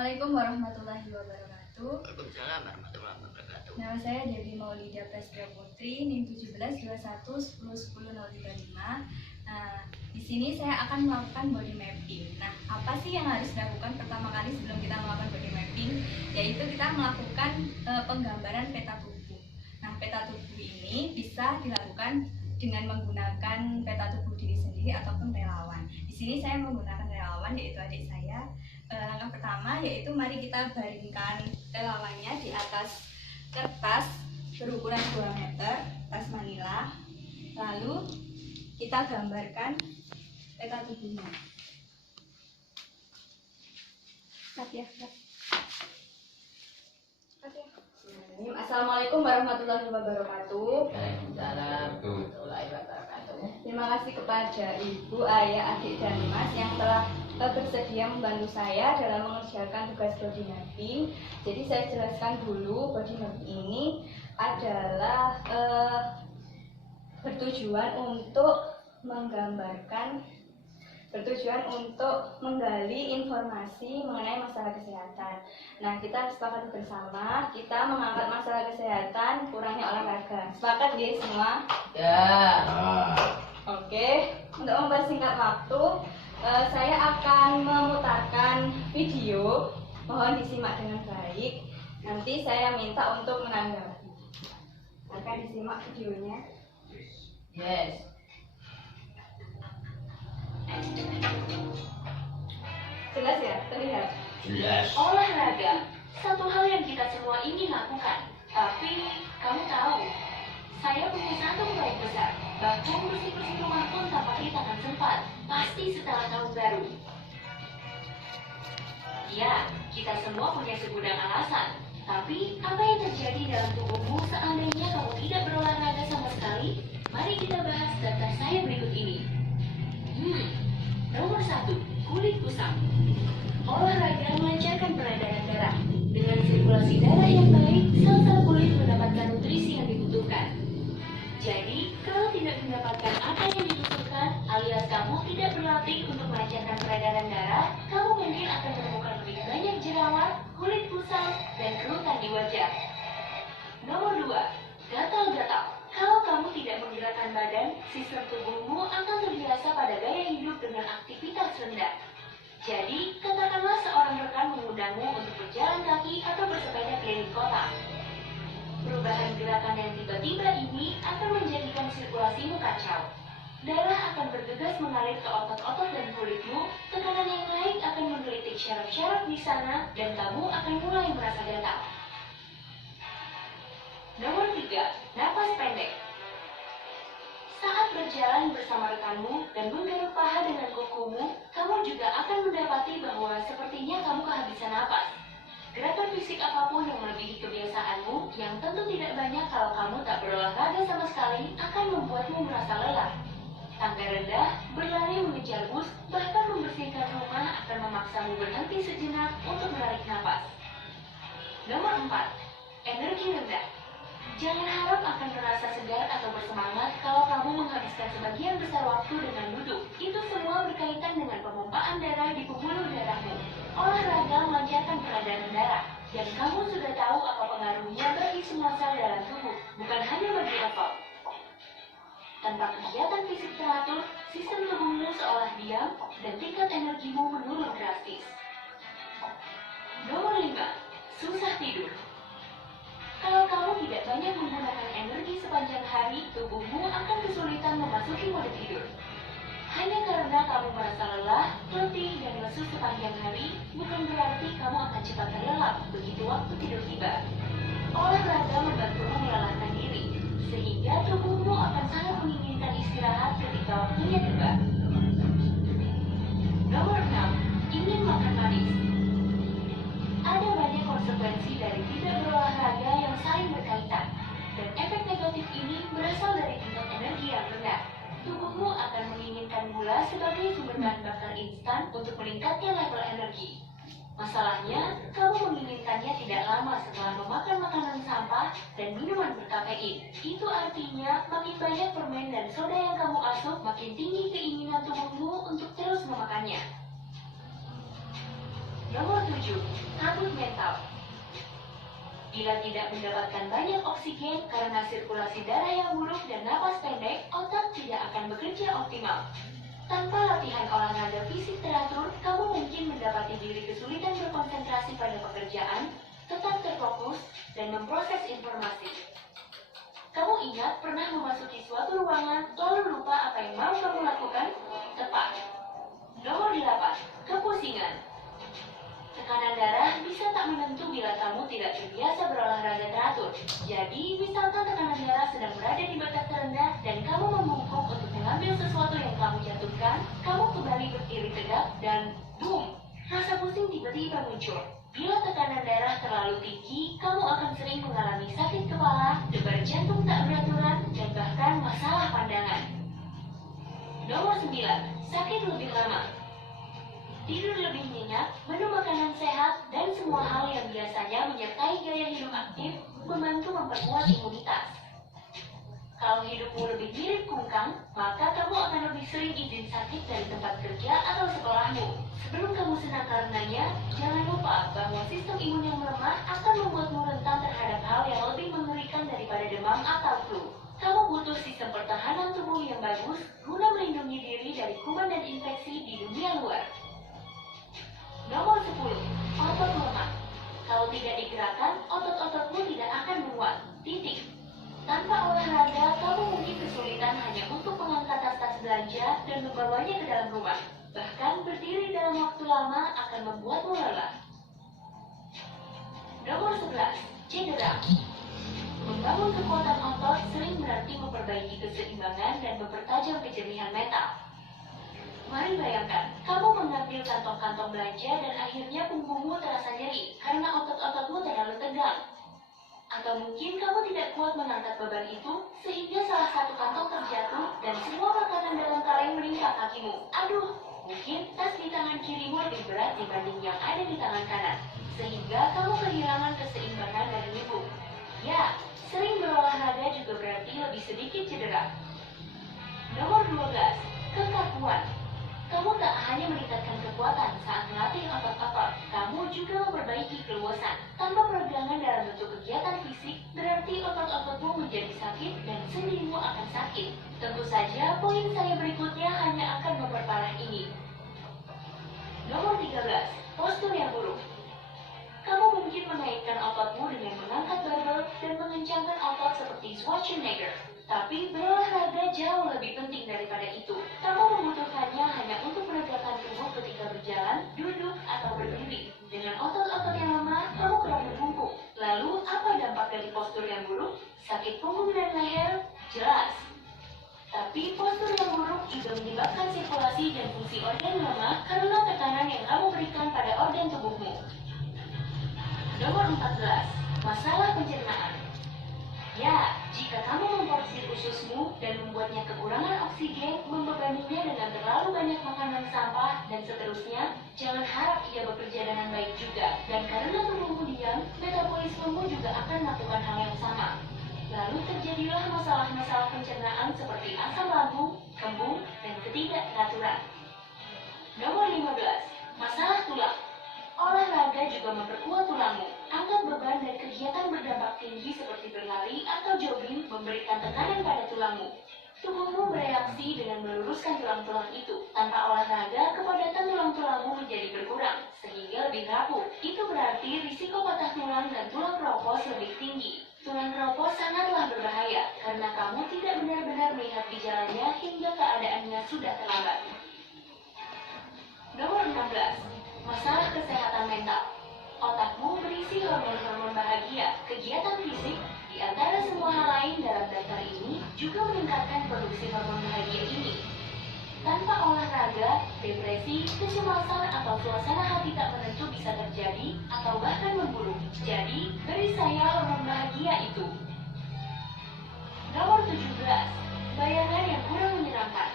Assalamualaikum warahmatullahi wabarakatuh. Waalaikumsalam warahmatullahi wabarakatuh. Nama saya Dewi Maulida Prasetya Putri, NIM 1721101035. Nah, di sini saya akan melakukan body mapping. Nah, apa sih yang harus dilakukan pertama kali sebelum kita melakukan body mapping? Yaitu kita melakukan penggambaran peta tubuh. Nah, peta tubuh ini bisa dilakukan dengan menggunakan peta tubuh diri sendiri ataupun relawan. Di sini saya menggunakan relawan, yaitu adik saya. Langkah pertama yaitu mari kita baringkan relawannya di atas kertas berukuran 2 meter, kertas manila. Lalu kita gambarkan peta tubuhnya. Assalamualaikum warahmatullahi wabarakatuh. Waalaikumsalam warahmatullahi wabarakatuh. Terima kasih kepada ibu, ayah, adik, dan mas yang telah bersedia membantu saya dalam mengerjakan tugas body mapping. Jadi saya jelaskan dulu, body mapping ini adalah bertujuan untuk menggali informasi mengenai masalah kesehatan. Nah, kita sepakat bersama, kita mengangkat masalah kesehatan, kurangnya olahraga. Sepakat ya semua? Ya. Oke, untuk mempersingkat waktu, saya akan memutarkan video. Mohon disimak dengan baik. Nanti saya minta untuk menanggapi. Akan disimak videonya. Yes. Jelas ya? Terlihat? Jelas. Olahraga, satu hal yang kita semua ingin lakukan. Tapi, kamu tahu, saya punya satu proyek besar. Bahkan bersih-bersih rumah pun tampaknya takkan sempat. Pasti setelah tahun baru. Ya, kita semua punya segudang alasan. Tapi, apa yang terjadi dalam tubuhmu seandainya kamu tidak berolahraga sama sekali? Mari kita bahas daftar saya berikut ini. Nomor 1, kulit kusam. Olahraga melancarkan peredaran darah. Dengan sirkulasi darah yang baik, sel-sel kulit mendapatkan nutrisi yang dibutuhkan. Jadi, kalau tidak mendapatkan apa yang dibutuhkan, alias kamu tidak berlatih untuk melancarkan peredaran darah, kamu mungkin akan menemukan lebih banyak jerawat, kulit kusam, dan kerutan di wajah. Nomor 2, gatal-gatal. Kalau kamu tidak menggerakkan badan, sistem tubuhmu akan terbiasa pada gaya hidup dengan aktivitas rendah. Jadi, katakanlah seorang rekan mengundangmu untuk berjalan kaki atau bersepeda keliling kota. Perubahan gerakan yang tiba-tiba ini akan menjadikan sirkulasimu kacau. Darah akan bergegas mengalir ke otot-otot dan kulitmu, tekanan yang naik akan menggelitik syaraf-syaraf di sana, dan kamu akan mulai merasa gatal. Nomor 3, napas pendek. Saat berjalan bersama rekanmu dan menggaruk paha dengan kukumu, kamu juga akan mendapati bahwa sepertinya kamu kehabisan napas. Gerakan fisik apapun yang melebihi kebiasaanmu, yang tentu tidak banyak kalau kamu tak berolahraga sama sekali, akan membuatmu merasa lelah. Tangga rendah, berlari mengejar bus, bahkan membersihkan rumah akan memaksamu berhenti sejenak untuk menarik napas. Nomor 4, energi rendah. Jangan harap akan merasa segar atau bersemangat kalau kamu menghabiskan sebagian besar waktu dengan duduk. Itu semua berkaitan dengan pemompaan darah di pembuluh darahmu. Olahraga melancarkan peredaran darah, dan kamu sudah tahu apa pengaruhnya bagi semua sel dalam tubuh, bukan hanya bagi otot. Tanpa kegiatan fisik teratur, sistem tubuhmu seolah diam, dan tingkat energimu menurun drastis. Nomor 5, susah tidur. Kalau kamu tidak banyak menggunakan energi sepanjang hari, tubuhmu akan kesulitan memasuki mode tidur. Hanya karena kamu merasa lelah, letih, dan lesu sepanjang hari, bukan berarti kamu akan cepat terlelap begitu waktu tidur tiba. Olahraga membantumu melelahkan diri, sehingga tubuhmu akan sangat menginginkan istirahat ketika waktunya tiba. Nomor 6, ingin makan manis. Ada banyak konsekuensi dari tidak berolahraga yang saling berkaitan, dan efek negatif ini berasal dari tingkat energi yang rendah. Tubuhmu akan menginginkan gula sebagai sumber bahan bakar instan untuk meningkatkan level energi. Masalahnya, kamu menginginkannya tidak lama setelah memakan makanan sampah dan minuman berkafein. Itu artinya, makin banyak permen dan soda yang kamu asup, makin tinggi keinginan tubuhmu untuk terus memakannya. Nomor 7, Fatigue mental. Bila tidak mendapatkan banyak oksigen karena sirkulasi darah yang buruk dan napas pendek, otak tidak akan bekerja optimal. Tanpa latihan olahraga fisik teratur, kamu mungkin mendapati diri kesulitan berkonsentrasi pada pekerjaan, tetap terfokus, dan memproses informasi. Kamu ingat pernah memasuki suatu ruangan lalu lupa apa yang mau kamu lakukan? Tepat. Nomor 8. Kepusingan. Tekanan darah bisa tak menentu bila kamu tidak terbiasa berolahraga teratur. Jadi, misalkan tekanan darah sedang berada di batas terendah dan kamu membungkuk untuk mengambil sesuatu yang kamu jatuhkan, kamu kembali berdiri tegak dan boom, rasa pusing tiba-tiba muncul. Bila tekanan darah terlalu tinggi, kamu akan sering mengalami sakit kepala, debar jantung tak beraturan, dan bahkan masalah pandangan. Nomor 9. Sakit lebih lama. Tidur lebih nyenyak, menu makanan sehat, dan semua hal yang biasanya menyertai gaya hidup aktif membantu memperkuat imunitas. Kalau hidupmu lebih mirip kungkang, maka kamu akan lebih sering izin sakit dari tempat kerja atau sekolahmu. Sebelum kamu senang karenanya, jangan lupa bahwa sistem imun yang melemah akan membuatmu rentan terhadap hal yang lebih mengerikan daripada demam atau flu. Kamu butuh sistem pertahanan tubuh yang bagus guna melindungi diri dari kuman dan infeksi di dunia luar. Nomor 10. Otot lemah. Kalau tidak digerakkan, otot-ototmu tidak akan menguat. Titik. Tanpa olahraga, kamu mungkin kesulitan hanya untuk mengangkat tas-tas belanja dan membawanya ke dalam rumah. Bahkan berdiri dalam waktu lama akan membuatmu lelah. Nomor 11. Cedera. Membangun kekuatan otot sering berarti memperbaiki keseimbangan dan mempertajam kejernihan mental. Mari bayangkan, kamu mengambil kantong-kantong belanja dan akhirnya punggungmu terasa nyeri karena otot-ototmu terlalu tegang. Atau mungkin kamu tidak kuat mengangkat beban itu sehingga salah satu kantong terjatuh dan semua makanan dalam kaleng menimpa kakimu. Aduh, mungkin tas di tangan kirimu lebih berat dibanding yang ada di tangan kanan, sehingga kamu kehilangan keseimbangan dan libur. Ya, sering berolahraga juga berarti lebih sedikit cedera. Nomor 12. Kekakuan. Kamu tak hanya meningkatkan kekuatan saat melatih otot-otot, kamu juga memperbaiki keluasan. Tanpa peregangan dalam bentuk kegiatan fisik, berarti otot-ototmu menjadi sakit dan sendimu akan sakit. Tentu saja, poin saya berikutnya hanya akan memperparah ini. Nomor 13. Postur yang buruk. Kamu mungkin menaikkan ototmu dengan mengangkat barbel dan mengencangkan otot seperti Schwarzenegger. Tapi berolahraga jauh lebih penting daripada itu. Kamu membutuhkannya hanya untuk menegakkan tubuh ketika berjalan, duduk, atau berdiri. Dengan otot-otot yang lemah, kamu kerap berbungkuk. Lalu, apa dampak dari postur yang buruk? Sakit punggung dan leher? Jelas. Tapi postur yang buruk juga menyebabkan sirkulasi dan fungsi organ lemah karena tekanan yang kamu berikan pada organ tubuhmu. Nomor 14. Masalah pencernaan. Ya, jika kamu memporsi ususmu dan membuatnya kekurangan oksigen, membebaninya dengan terlalu banyak makanan sampah, dan seterusnya, jangan harap ia bekerja dengan baik juga. Dan karena tubuhmu diam, metabolismemu juga akan melakukan hal yang sama. Lalu terjadilah masalah-masalah pencernaan seperti asam lambung, kembung, dan ketidakteraturan. Nomor 15. Masalah tulang. Olahraga juga memperkuat tulangmu. Angkat beban dan kegiatan berdampak tinggi seperti berlari atau jogging memberikan tekanan pada tulangmu. Tubuhmu bereaksi dengan meluruskan tulang-tulang itu. Tanpa olahraga, kepadatan tulang-tulangmu menjadi berkurang, sehingga lebih rapuh. Itu berarti risiko patah tulang dan tulang keropos lebih tinggi. Tulang keropos sangatlah berbahaya, karena kamu tidak benar-benar melihat gejalanya hingga keadaannya sudah terlambat. Nomor 16. Masalah kesehatan mental. Otakmu berisi hormon-hormon bahagia. Kegiatan fisik, di antara semua hal lain dalam daftar ini, juga meningkatkan produksi hormon bahagia ini. Tanpa olahraga, depresi, kecemasan, atau suasana hati tak menentu bisa terjadi atau bahkan memburuk. Jadi, beri saya hormon bahagia itu. Nomor 17. Bayangan yang kurang menyenangkan.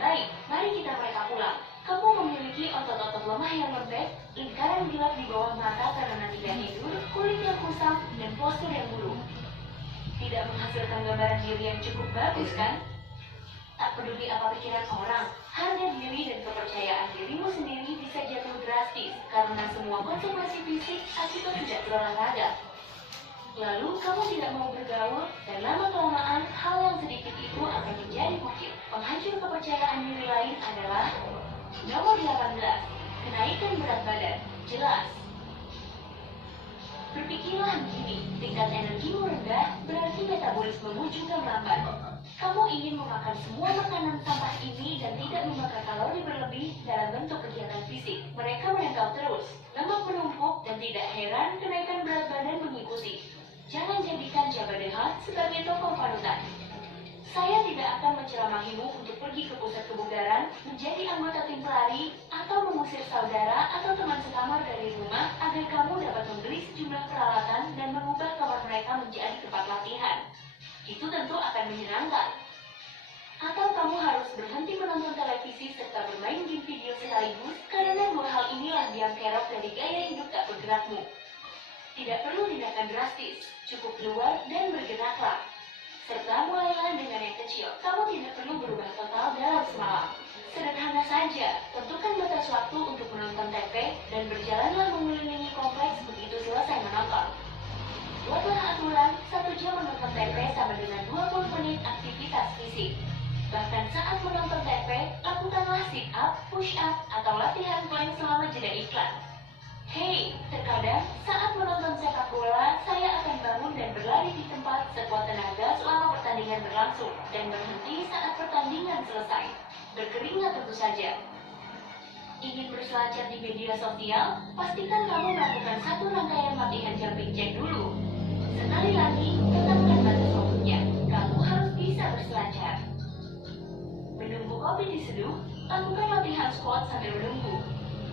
Baik, mari kita mereka pulang. Kamu memiliki otot-otot lemah yang lembek, lingkaran gelap di bawah mata karena tidak tidur, kulit yang kusam, dan postur yang buruk. Tidak menghasilkan gambaran diri yang cukup bagus, kan? Tak peduli apa pikiran orang, harga diri dan kepercayaan dirimu sendiri bisa jatuh drastis karena semua konsekuensi fisik akibat tidak berolahraga. Lalu kamu tidak mau bergaul, dan lama-kelamaan hal yang sedikit itu akan menjadi bukit. Penghancur kepercayaan diri lain adalah nomor 18, kenaikan berat badan. Jelas. Berpikirlah begini, tingkat energimu rendah, berarti metabolismemu juga melambat. Kamu ingin memakan semua makanan sampah ini dan tidak memakan kalori berlebih dalam bentuk kegiatan fisik. Mereka menempel terus, lemak menumpuk, dan tidak heran kenaikan berat badan mengikuti. Jangan jadikan Jabba the Hutt sebagai tokoh panutan. Saya tidak akan menceramahimu untuk pergi ke pusat kebugaran, menjadi anggota tim pelari, atau mengusir saudara atau teman sekamar dari rumah agar kamu dapat membeli sejumlah peralatan dan mengubah kamar mereka menjadi tempat latihan. Itu tentu akan menyenangkan. Atau kamu harus berhenti menonton televisi serta bermain game video sekaligus, karena dua hal inilah biang kerok dari gaya hidup tak bergerakmu. Tidak perlu tindakan drastis, cukup keluar dan bergeraklah. Serta mulailah dengan yang kecil, kamu tidak perlu berubah total dalam semalam. Sederhana saja, tentukan batas waktu untuk menonton TV dan berjalanlah mengelilingi kompleks begitu selesai menonton. Buatlah aturan, 1 jam menonton TV sama dengan 20 menit aktivitas fisik. Bahkan saat menonton TV, lakukanlah sit up, push up, atau latihan plank selama jeda iklan. Hei, terkadang saat menonton sepak bola, saya akan bangun dan berlari di tempat sekuat tenaga selama pertandingan berlangsung dan berhenti saat pertandingan selesai. Berkeringat tentu saja. Ingin berselancar di media sosial? Pastikan kamu melakukan satu rangkaian latihan jumping jack dulu. Sekali lagi, tetapkan batas waktunya. Kamu harus bisa berselancar. Menunggu kopi diseduh, lakukan latihan squat sambil menunggu.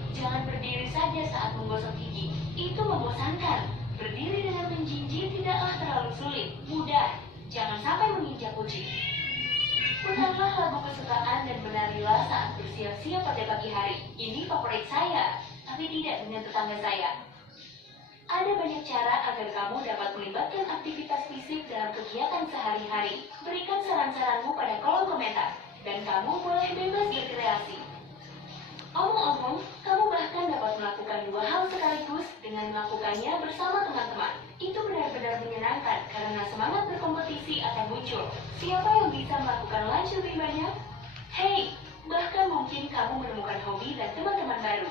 Jangan berdiri saja saat menggosok gigi, itu membosankan. Berdiri dengan menjinjit tidaklah terlalu sulit, mudah. Jangan sampai menginjak kucing. Putarlah lagu kesukaan dan menarilah saat bersiap-siap pada pagi hari. Ini favorit saya, tapi tidak dengan tetangga saya. Ada banyak cara agar kamu dapat melibatkan aktivitas fisik dalam kegiatan sehari-hari. Berikan saran-saranmu pada kolom komentar, dan kamu boleh bebas berkreasi. Omong-omong, kamu bahkan dapat melakukan 2 hal sekaligus dengan melakukannya bersama teman-teman. Itu benar-benar menyenangkan karena semangat berkompetisi akan muncul. Siapa yang bisa melakukan lunch lebih banyak? Hei, bahkan mungkin kamu menemukan hobi dan teman-teman baru.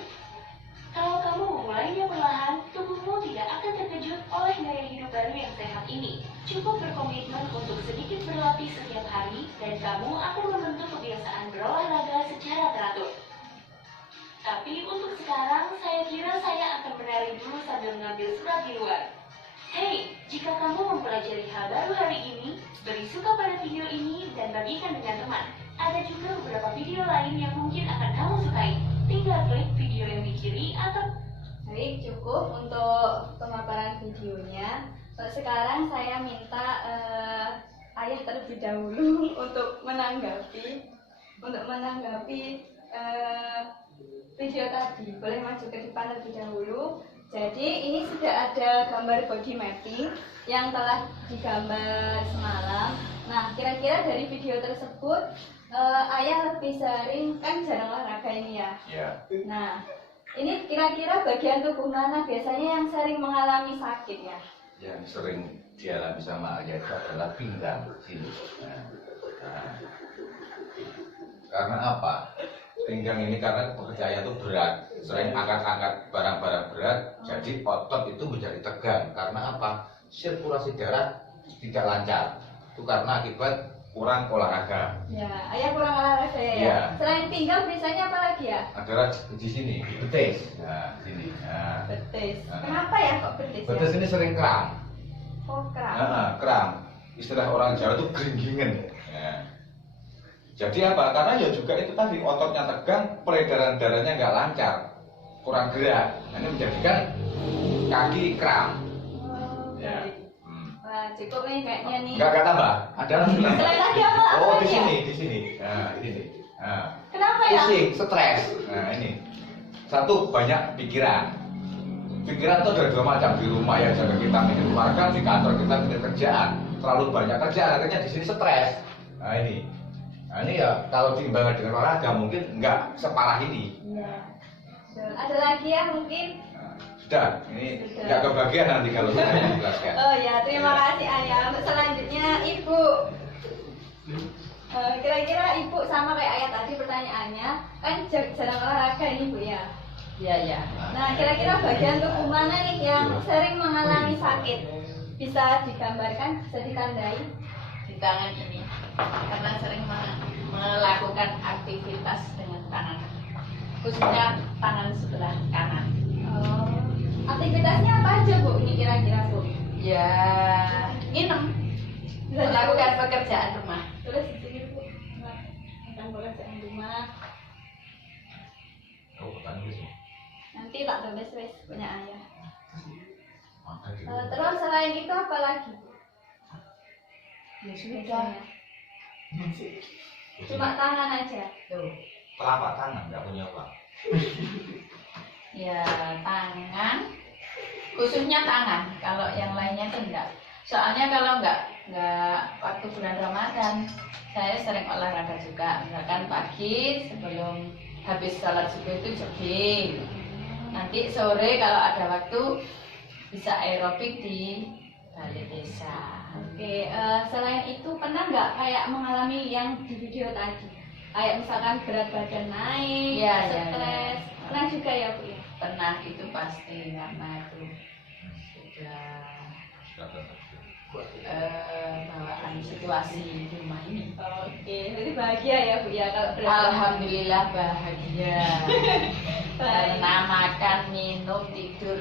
Kalau kamu memulainya perlahan, tubuhmu tidak akan terkejut oleh gaya hidup baru yang sehat ini. Cukup berkomitmen untuk sedikit berlatih setiap hari, dan kamu akan membentuk kebiasaan berolahraga secara teratur. Tapi untuk sekarang, saya kira saya akan menari dulu sambil mengambil surat di luar. Hei, jika kamu mempelajari hal baru hari ini, beri suka pada video ini dan bagikan dengan teman. Ada juga beberapa video lain yang mungkin akan kamu sukai. Tinggal klik video yang di kiri atau... Baik, cukup untuk pemaparan videonya. Sekarang saya minta ayah terlebih dahulu untuk menanggapi video tadi. Boleh maju ke depan terlebih dahulu. Jadi ini sudah ada gambar body mapping yang telah digambar semalam. Nah, kira-kira dari video tersebut ayah lebih sering, kan jarang olahraga ini ya. Ya. Nah, ini kira-kira bagian tubuh mana biasanya yang sering mengalami sakit ya? Yang sering dialami sama ayah itu adalah pinggang sini. Nah. Karena apa? Pinggang ini karena pekerjaannya itu berat, sering angkat-angkat barang-barang berat, jadi otot itu menjadi tegang. Karena apa? Sirkulasi darah tidak lancar. Itu karena akibat kurang olahraga. Ya, ayah kurang olahraga ya. Iya. Selain pinggang biasanya apa lagi ya? Adalah di sini, betis. Nah, sini. Nah. Betis. Nah. Kenapa ya kok betis ya? Betis ini sering kram. Oh, kram. Nah, kram. Istilah orang Jawa itu geringgingen. Nah. Jadi apa? Karena ya juga itu tadi ototnya tegang, peredaran darahnya nggak lancar, kurang gerak. Nah, ini menjadikan kaki kram. Oh, Ya. baik. Wah, cukup nih kayaknya nih. Nggak tambah? Ada lagi? Selain lagi apa? Oh, Apa di ya? sini, di sini. Nah, ini nih. Nah, Kenapa ya? pusing, stres. Nah, ini. Satu, banyak pikiran. Pikiran itu ada 2 macam, di rumah ya jaga kita mikir keluarga, di kantor kita mikir kerjaan. Terlalu banyak kerjaan, akhirnya di sini stres. Nah, ini. Nah, ini ya kalau diimbangi dengan olahraga mungkin nggak separah ini. Iya. Ada lagi ya mungkin? Sudah, ini Sudah. nggak kebagian nanti kalau saya menjelaskan. Oh ya, terima kasih Ayah. Untuk selanjutnya Ibu. Kira-kira Ibu sama kayak Ayah tadi pertanyaannya, kan jarang olahraga ini Bu ya. Iya, iya. Nah, kira-kira bagian tubuh mana nih yang sering mengalami sakit? Bisa digambarkan, bisa ditandai? Di tangan ini karena sering melakukan aktivitas dengan tangan, khususnya tangan sebelah kanan. Oh, aktivitasnya apa aja Bu? Ini kira-kira Bu? Ya, inem, melakukan pekerjaan rumah. Terus di sini Bu, melakukan pekerjaan rumah. Oh, pertanyaan sih. Nanti tak tulis wes punya Ayah. Maka gitu. Terus selain itu apa lagi? Ya sudah. Cuma tangan aja. Tuh. Telapak tangan nggak punya apa. Ya tangan, khususnya tangan. Kalau yang lainnya itu enggak. Soalnya kalau enggak waktu bulan Ramadan, saya sering olahraga juga. Misalkan pagi sebelum habis sholat subuh itu jogging. Nanti sore kalau ada waktu bisa aerobik di balai desa. Oke, selain itu pernah nggak kayak mengalami yang di video tadi? Kayak misalkan berat badan naik, Iya, iya, stres. iya. Pernah juga ya Bu ya? Pernah itu pasti karena itu sudah bawaan situasi di rumah ini. Oke, jadi bahagia ya Bu ya kalau berat badan. Alhamdulillah bahagia. Baik. Karena makan, minum, tidur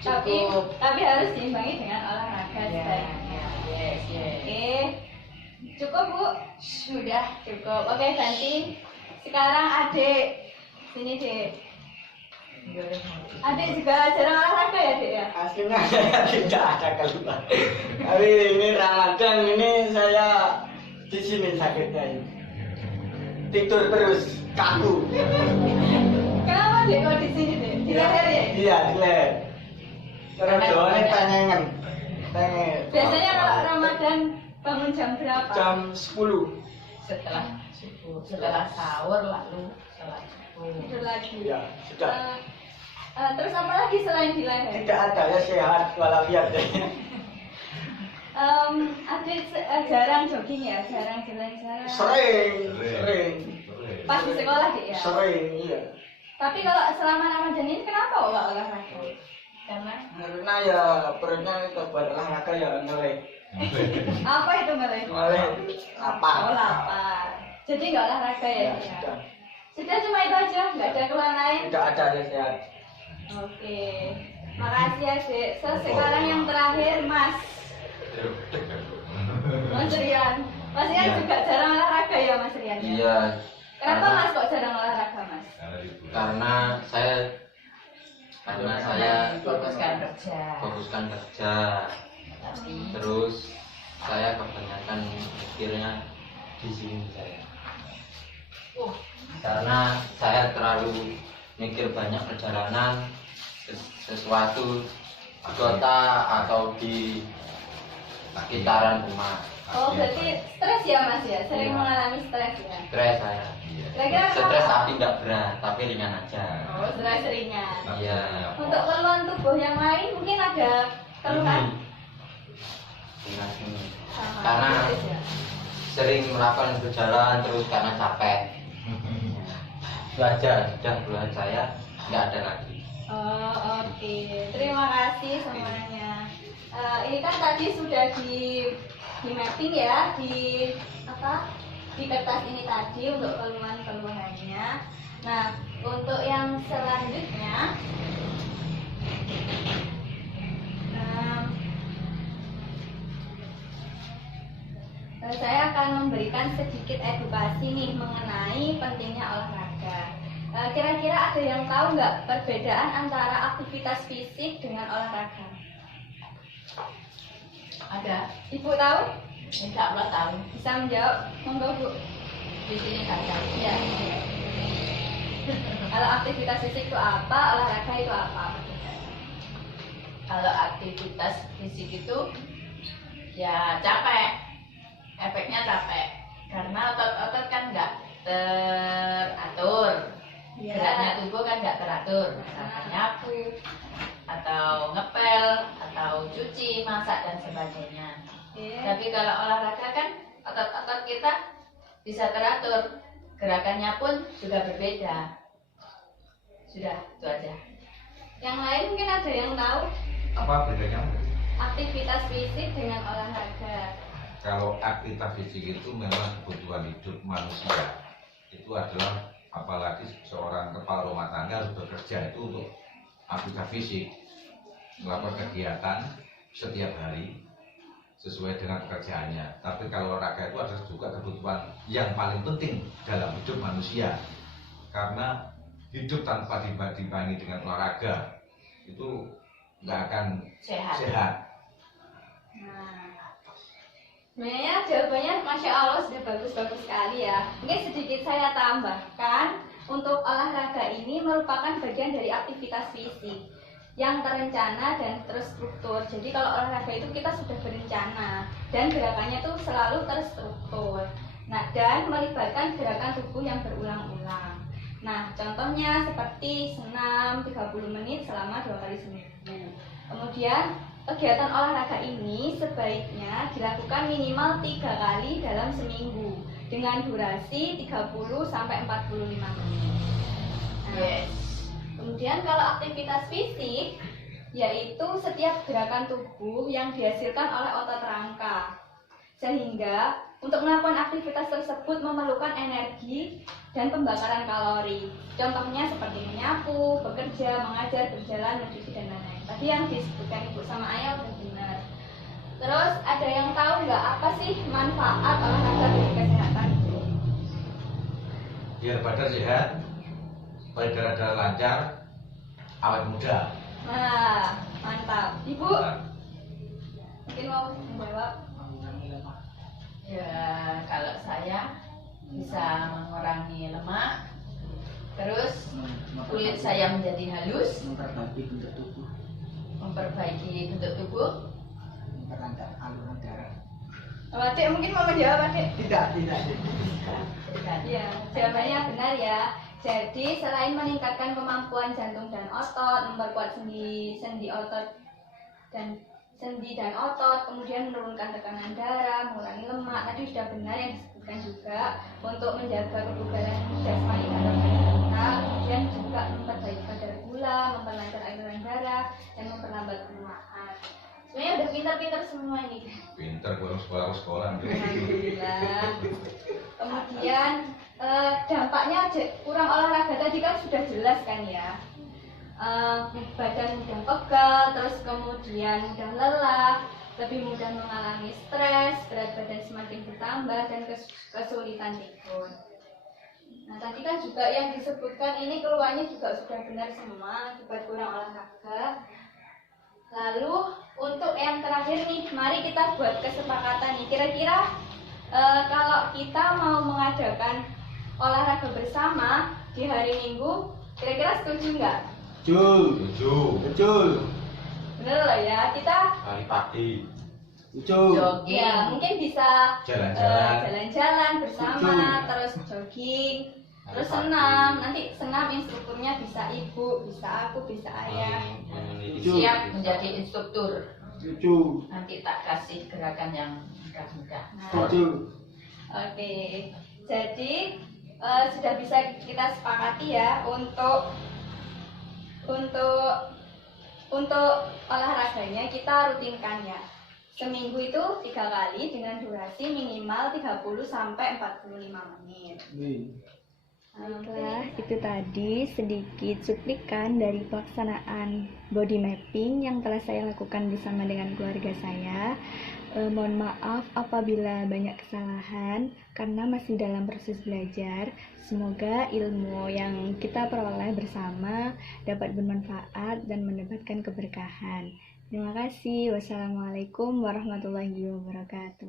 Tapi cukup. harus diimbangi dengan olahraga Ya, sebaiknya. yes, yes. Oke, cukup Bu? Sudah cukup. Oke, ganti. Sekarang adik, sini Dek. Adik juga jarang olahraga ya Dek ya? Aslinya saya tidak ada keluar. Hari ini Ramadan ini saya di sini sakitnya ini. Tidur terus kaku. Kenapa Dek kok di sini Dek? Di leher ya? Iya, di leher. Terus doanya tanyangan. Biasanya kalau Ramadan bangun jam berapa? jam 10. Setelah subuh, setelah sahur lalu sholat subuh. Tidur lagi. Ya, sudah. Terus apa lagi selain di leher? Tidak ada ya sehat walafiat. Adik jarang jogging ya, jarang jalan-jalan. Sering. Pas di sekolah Dek ya? Sering, iya. Tapi kalau selama Ramadan ini kenapa nggak olahraga? Karena ya perutnya itu buat olahraga ya ngelek. Apa itu ngelih? Ngelek apa? Oh lapar. Jadi nggak olahraga ya? Ya, Dek, ya? sudah. Sudah cuma itu aja, nggak ada keluhan lain. Tidak ada ya sehat. Oke, makasih ya Dek. Sekarang yang terakhir Mas Rian. Mas Rian Iya. juga jarang olahraga ya Mas Rian? ya? Iya, Kenapa Mas kok jarang olahraga Mas? karena saya Fokuskan kerja. fokuskan kerja, Tapi terus saya kebanyakan pikirnya di sini saya. Karena saya terlalu mikir banyak perjalanan, sesuatu di kota atau di sekitaran rumah. Oh berarti stres ya Mas ya? Sering Iya. mengalami stres ya? Stres saya. Kira-kira Stres kenapa? tapi tidak berat, tapi ringan aja. Oh stres ringan. Iya. Untuk keluhan tubuh yang lain mungkin ada keluhan? Ringan ini. Sama, Karena gitu aja. sering melakukan berjalan terus karena capek. Itu aja, sudah keluhan saya nggak ada lagi. Oh oke, terima kasih semuanya. Ini kan tadi sudah di mapping ya di apa di kertas ini tadi untuk keluhan-keluhannya. Nah untuk yang selanjutnya saya akan memberikan sedikit edukasi nih mengenai pentingnya olahraga. Kira-kira ada yang tahu nggak perbedaan antara aktivitas fisik dengan olahraga? ada, Ibu tahu? insya Allah tahu. Bisa menjawab? Monggo Bu. Di sini ada. Ya. Kalau aktivitas fisik itu apa? Olahraga itu apa? Kalau aktivitas fisik itu ya capek, efeknya capek. karena otot-otot kan nggak teratur, geraknya tubuh kan nggak teratur, misalkan nyapu atau ngepel atau cuci, masak dan sebagainya. Tapi kalau olahraga kan otot-otot kita bisa teratur, gerakannya pun juga berbeda. Sudah, itu aja. Yang lain mungkin ada yang tahu Apa bedanya? aktivitas fisik dengan olahraga. Kalau aktivitas fisik itu memang kebutuhan hidup manusia. Itu adalah apalagi seorang kepala rumah tangga harus bekerja itu untuk aktivitas fisik, melakukan kegiatan setiap hari sesuai dengan pekerjaannya. Tapi kalau olahraga itu adalah juga kebutuhan yang paling penting dalam hidup manusia, karena hidup tanpa dibarengi dengan olahraga itu nggak akan sehat. Nah, sebenarnya jawabannya Masya Allah sudah bagus-bagus sekali ya. Mungkin sedikit saya tambahkan, untuk olahraga ini merupakan bagian dari aktivitas fisik yang terencana dan terstruktur. Jadi kalau olahraga itu kita sudah berencana dan gerakannya itu selalu terstruktur. Nah, dan melibatkan gerakan tubuh yang berulang-ulang. Nah, contohnya seperti senam 30 menit selama 2 kali seminggu. Kemudian kegiatan olahraga ini sebaiknya dilakukan minimal 3 kali dalam seminggu dengan durasi 30 sampai 45 menit. Nah, kemudian kalau aktivitas fisik yaitu setiap gerakan tubuh yang dihasilkan oleh otot rangka. Sehingga untuk melakukan aktivitas tersebut memerlukan energi dan pembakaran kalori. Contohnya seperti menyapu, bekerja, mengajar, berjalan, mencuci dan lain-lain. Tadi yang disebutkan Ibu sama Ayah udah benar. Terus ada yang tahu nggak apa sih manfaat olahraga bagi kesehatan? Biar badan sehat, supaya darah lancar, awet muda. Nah, mantap. Ibu mungkin mau menjawab? Ya, kalau saya bisa mengurangi lemak, terus kulit saya menjadi halus, Memperbaiki bentuk tubuh, memperbaiki bentuk tubuh. memperlancar aliran darah. Adik mungkin mau menjawab, Adik? Tidak. Ya, jawabannya benar ya. Jadi selain meningkatkan kemampuan jantung dan otot, memperkuat sendi otot dan sendi dan otot, kemudian menurunkan tekanan darah, mengurangi lemak. Tadi sudah benar yang disebutkan juga untuk menjaga kebugaran jasmani dan rohani kita, kemudian juga memperbaiki kadar gula, memperlancar aliran darah, dan memperlambat penuaan. Sebenarnya udah pintar-pintar semua ini. Pinter kurang sekolah. Alhamdulillah. Kemudian dampaknya kurang olahraga tadi kan sudah jelas kan ya. Badan mudah pegal, terus kemudian mudah lelah, lebih mudah mengalami stres, berat badan semakin bertambah dan kesulitan tidur. Nah tadi kan juga yang disebutkan ini keluarnya juga sudah benar semua akibat kurang olahraga. Lalu untuk yang terakhir nih, mari kita buat kesepakatan nih. Kira-kira kalau kita mau mengadakan olahraga bersama di hari Minggu, kira-kira setuju nggak? Betul. Bener loh ya, kita Hari pagi. Betul. Jogging. ya mungkin bisa Jalan-jalan. jalan-jalan bersama, Betul. terus jogging, terus Hari senam. pagi. Nanti senam instrukturnya bisa ibu, bisa aku, bisa ayah. Siap menjadi instruktur. Betul. Nanti tak kasih gerakan yang mudah-mudah. Nah, Betul. oke, jadi sudah bisa kita sepakati ya untuk olahraganya kita rutinkan ya. Seminggu itu 3 kali dengan durasi minimal 30 sampai 45 menit. Baiklah, itu tadi sedikit cuplikan dari pelaksanaan body mapping yang telah saya lakukan bersama dengan keluarga saya. Mohon maaf apabila banyak kesalahan karena masih dalam proses belajar. Semoga ilmu yang kita peroleh bersama dapat bermanfaat dan mendapatkan keberkahan. Terima kasih. Wassalamualaikum warahmatullahi wabarakatuh.